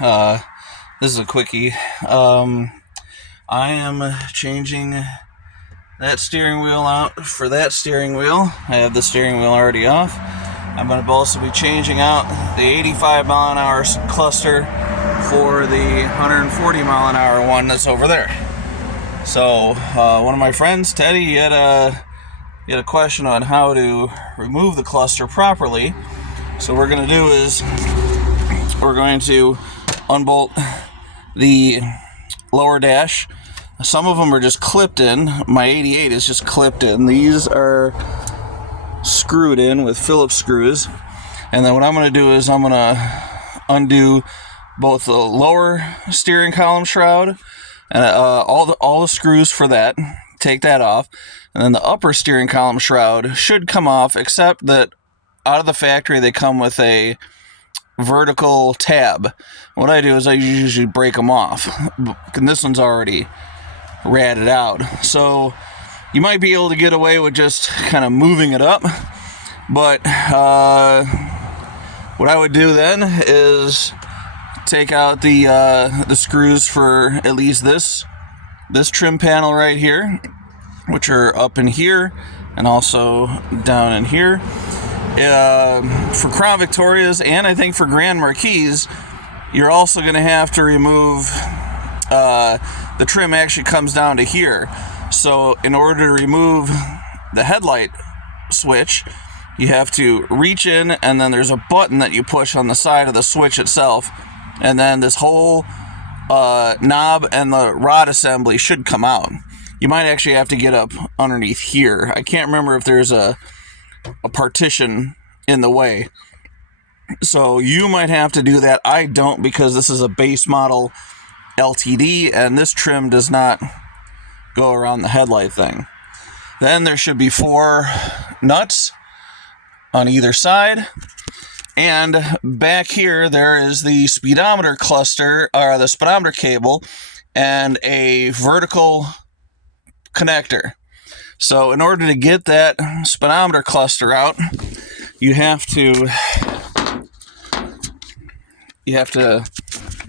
This is a quickie. I am changing that steering wheel out for that steering wheel. I have the steering wheel already off. I'm going to also be changing out the 85 mile an hour cluster for the 140 mile an hour one that's over there. So one of my friends, Teddy, he had a question on how to remove the cluster properly. So what we're going to do is we're going to unbolt the lower dash. Some of them are just clipped in. My 88 is just clipped in. These are screwed in with Phillips screws. And then what I'm going to do is I'm going to undo both the lower steering column shroud and all the screws for that. Take that off. And then the upper steering column shroud should come off, except that out of the factory they come with a vertical tab. What I do is I usually break them off. And this one's already ratted out. So you might be able to get away with just kind of moving it up. But what I would do then is take out the screws for at least this trim panel right here, which are up in here and also down in here. For Crown Victorias and I think for Grand Marquis, you're also going to have to remove the trim actually comes down to here. So in order to remove the headlight switch, you have to reach in, and then there's a button that you push on the side of the switch itself, and then this whole knob and the rod assembly should come out. You might actually have to get up underneath here. I can't remember if there's a partition in the way. So you might have to do that. I don't, because this is a base model LTD and this trim does not go around the headlight thing. Then there should be 4 nuts on either side. And back here there is the speedometer cluster, or the speedometer cable, and a vertical connector. So in order to get that speedometer cluster out, you have to,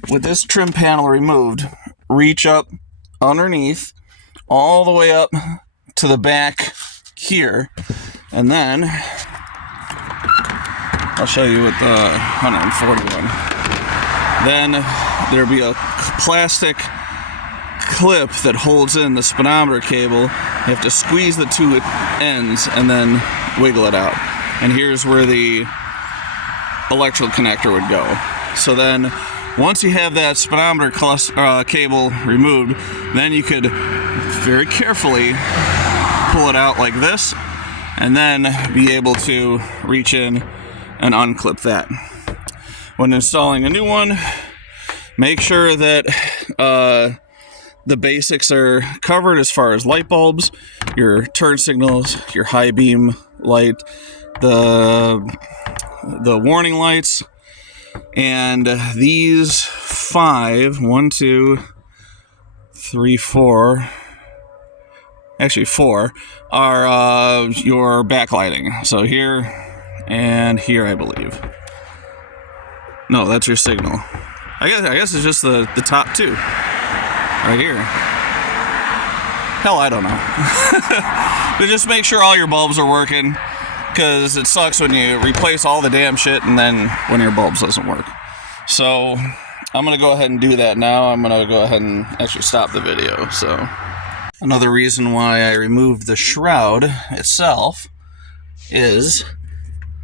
with this trim panel removed, reach up underneath all the way up to the back here, and then I'll show you with the 141. Then there'll be a plastic clip that holds in the speedometer cable. You have to squeeze the 2 ends and then wiggle it out. And here's where the electrical connector would go. So then once you have that speedometer cable removed, then you could very carefully pull it out like this and then be able to reach in and unclip that. When installing a new one, make sure that the basics are covered as far as light bulbs, your turn signals, your high beam light, the warning lights, and these 5, 1, 2, 3, 4, actually 4 are your backlighting. So here and here, I believe. No, that's your signal. I guess it's just the top 2 right here. Hell, I don't know. But just make sure all your bulbs are working, because it sucks when you replace all the damn shit and then one of your bulbs doesn't work. So I'm going to go ahead and do that now. I'm going to go ahead and actually stop the video. So another reason why I removed the shroud itself is,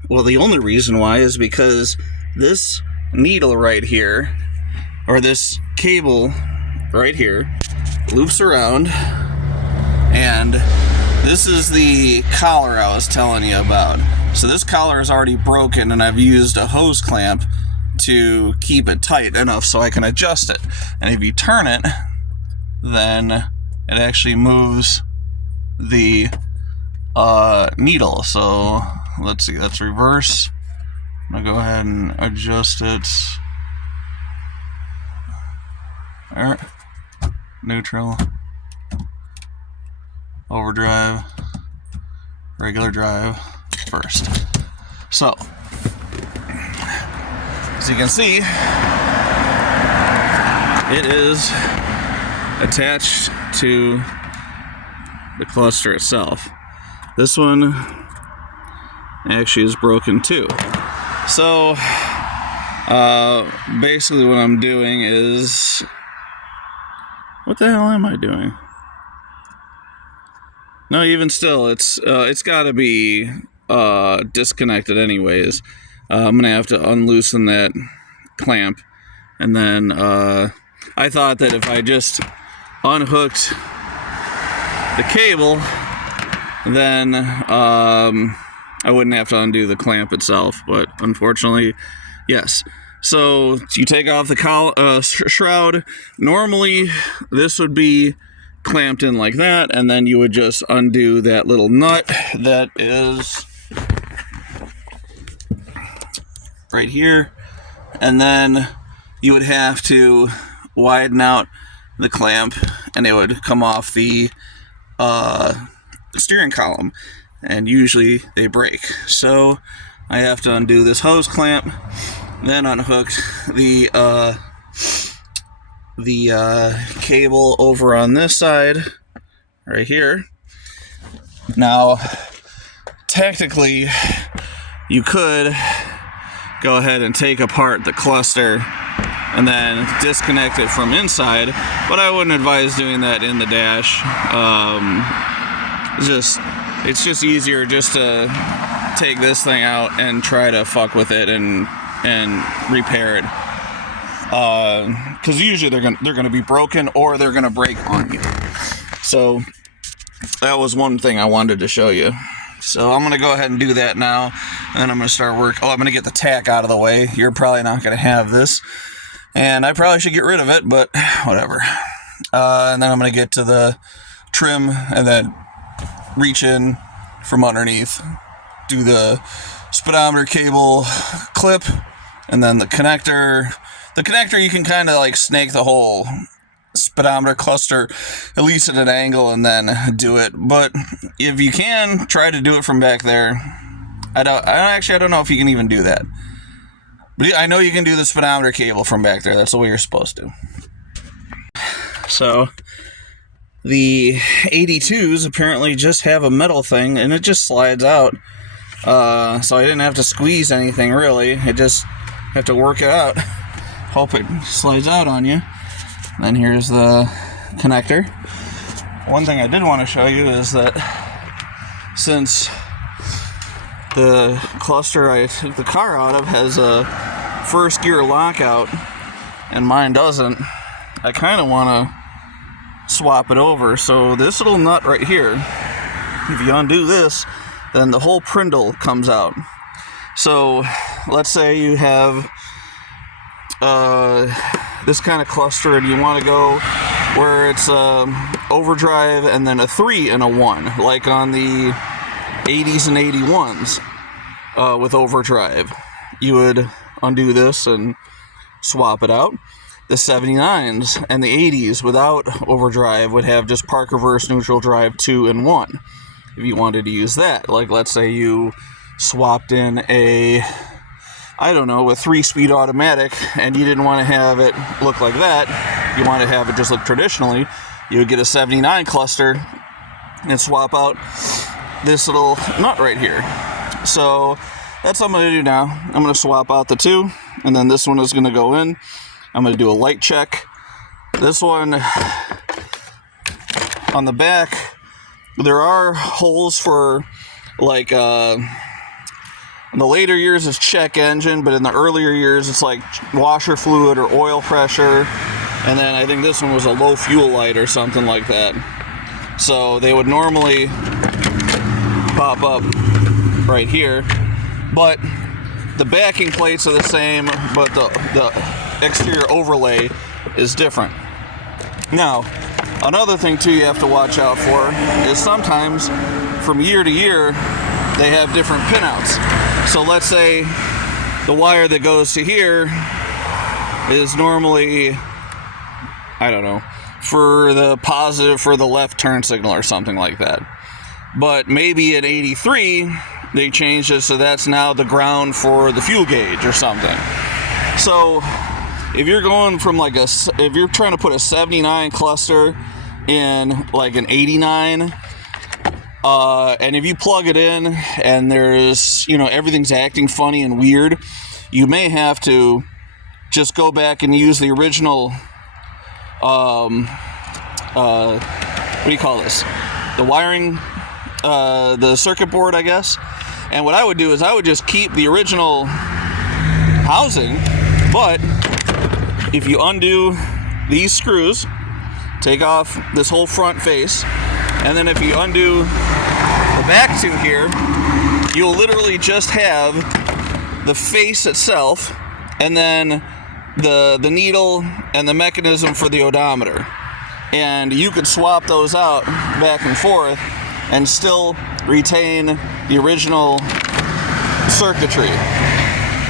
well, the only reason why is because this needle right here, or this cable right here, loops around, and this is the collar I was telling you about. So this collar is already broken, and I've used a hose clamp to keep it tight enough so I can adjust it. And if you turn it, then it actually moves the needle. So let's see, that's reverse. I'm gonna go ahead and adjust it. Alright, neutral, overdrive, regular drive, first. So, as you can see, it is attached to the cluster itself. This one actually is broken too. So basically what I'm doing is, what the hell am I doing? No, even still, it's got to be disconnected anyways. I'm gonna have to unloosen that clamp, and then I thought that if I just unhooked the cable, then I wouldn't have to undo the clamp itself, but unfortunately, yes. So you take off the shroud. Normally, this would be clamped in like that, and then you would just undo that little nut that is right here, and then you would have to widen out the clamp, and it would come off the steering column, and usually they break. So I have to undo this hose clamp, then unhook the cable over on this side right here. Now technically you could go ahead and take apart the cluster and then disconnect it from inside, but I wouldn't advise doing that in the dash. It's just easier just to take this thing out and try to fuck with it and repair it, because usually they're gonna be broken or they're gonna break on you. So that was one thing I wanted to show you. So I'm gonna go ahead and do that now, and then I'm gonna start work. Oh, I'm gonna get the tack out of the way. You're probably not gonna have this, and I probably should get rid of it, but whatever. And then I'm gonna get to the trim and then reach in from underneath, do the speedometer cable clip, and then the connector. The connector, you can kind of like snake the whole speedometer cluster at least at an angle and then do it. But if you can, try to do it from back there. I don't know if you can even do that. But I know you can do the speedometer cable from back there. That's the way you're supposed to. So the 82s apparently just have a metal thing, and it just slides out. So I didn't have to squeeze anything really. I just have to work it out. Hope it slides out on you. Then here's the connector. One thing I did want to show you is that since the cluster I took the car out of has a first gear lockout and mine doesn't, I kind of want to swap it over. So this little nut right here, if you undo this, then the whole prindle comes out. So let's say you have this kind of cluster and you want to go where it's overdrive and then a 3 and a 1, like on the 80s and 81s with overdrive. You would undo this and swap it out. The 79s and the 80s without overdrive would have just park reverse neutral drive 2 and 1. If you wanted to use that, like let's say you swapped in a 3-speed automatic and you didn't want to have it look like that, you want to have it just look traditionally, you would get a 79 cluster and swap out this little nut right here. So that's what I'm going to do now. I'm going to swap out the 2, and then this one is going to go in. I'm going to do a light check. This one on the back, there are holes for like in the later years it's check engine, but in the earlier years it's like washer fluid or oil pressure, and then I think this one was a low fuel light or something like that. So they would normally pop up right here, but the backing plates are the same, but the exterior overlay is different. Now, another thing too you have to watch out for is sometimes from year to year they have different pinouts. So let's say the wire that goes to here is normally, I don't know, for the positive for the left turn signal or something like that. But maybe at 83 they changed it so that's now the ground for the fuel gauge or something. So if you're going from like if you're trying to put a 79 cluster in like an 89, and if you plug it in and there's, everything's acting funny and weird, you may have to just go back and use the original, what do you call this? The wiring, the circuit board, I guess. And what I would do is I would just keep the original housing, but if you undo these screws, take off this whole front face, and then if you undo the back two here, you'll literally just have the face itself and then the needle and the mechanism for the odometer. And you could swap those out back and forth and still retain the original circuitry.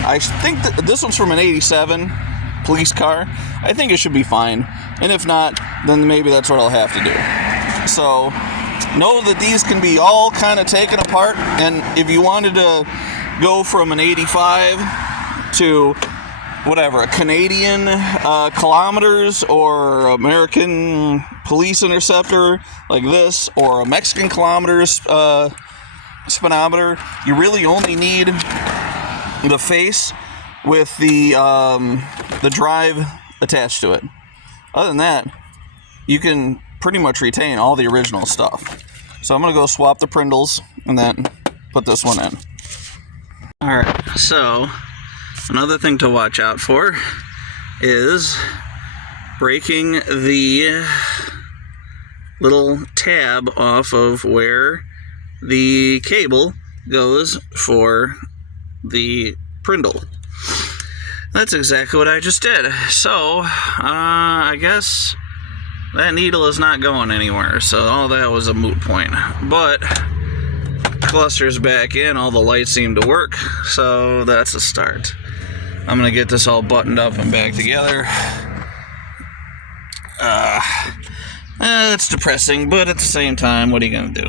I think that this one's from an 87 police car. I think it should be fine. And if not, then maybe that's what I'll have to do. So know that these can be all kind of taken apart. And if you wanted to go from an 85 to whatever, a Canadian kilometers, or American police interceptor like this, or a Mexican kilometers speedometer, you really only need the face with the drive attached to it. Other than that, you can pretty much retain all the original stuff. So I'm going to go swap the Prindles and then put this one in. Alright, so another thing to watch out for is breaking the little tab off of where the cable goes for the Prindle. That's exactly what I just did. So, I guess that needle is not going anywhere, so all that was a moot point. But cluster's back in, all the lights seem to work, so that's a start. I'm gonna get this all buttoned up and back together. It's depressing, but at the same time, what are you gonna do?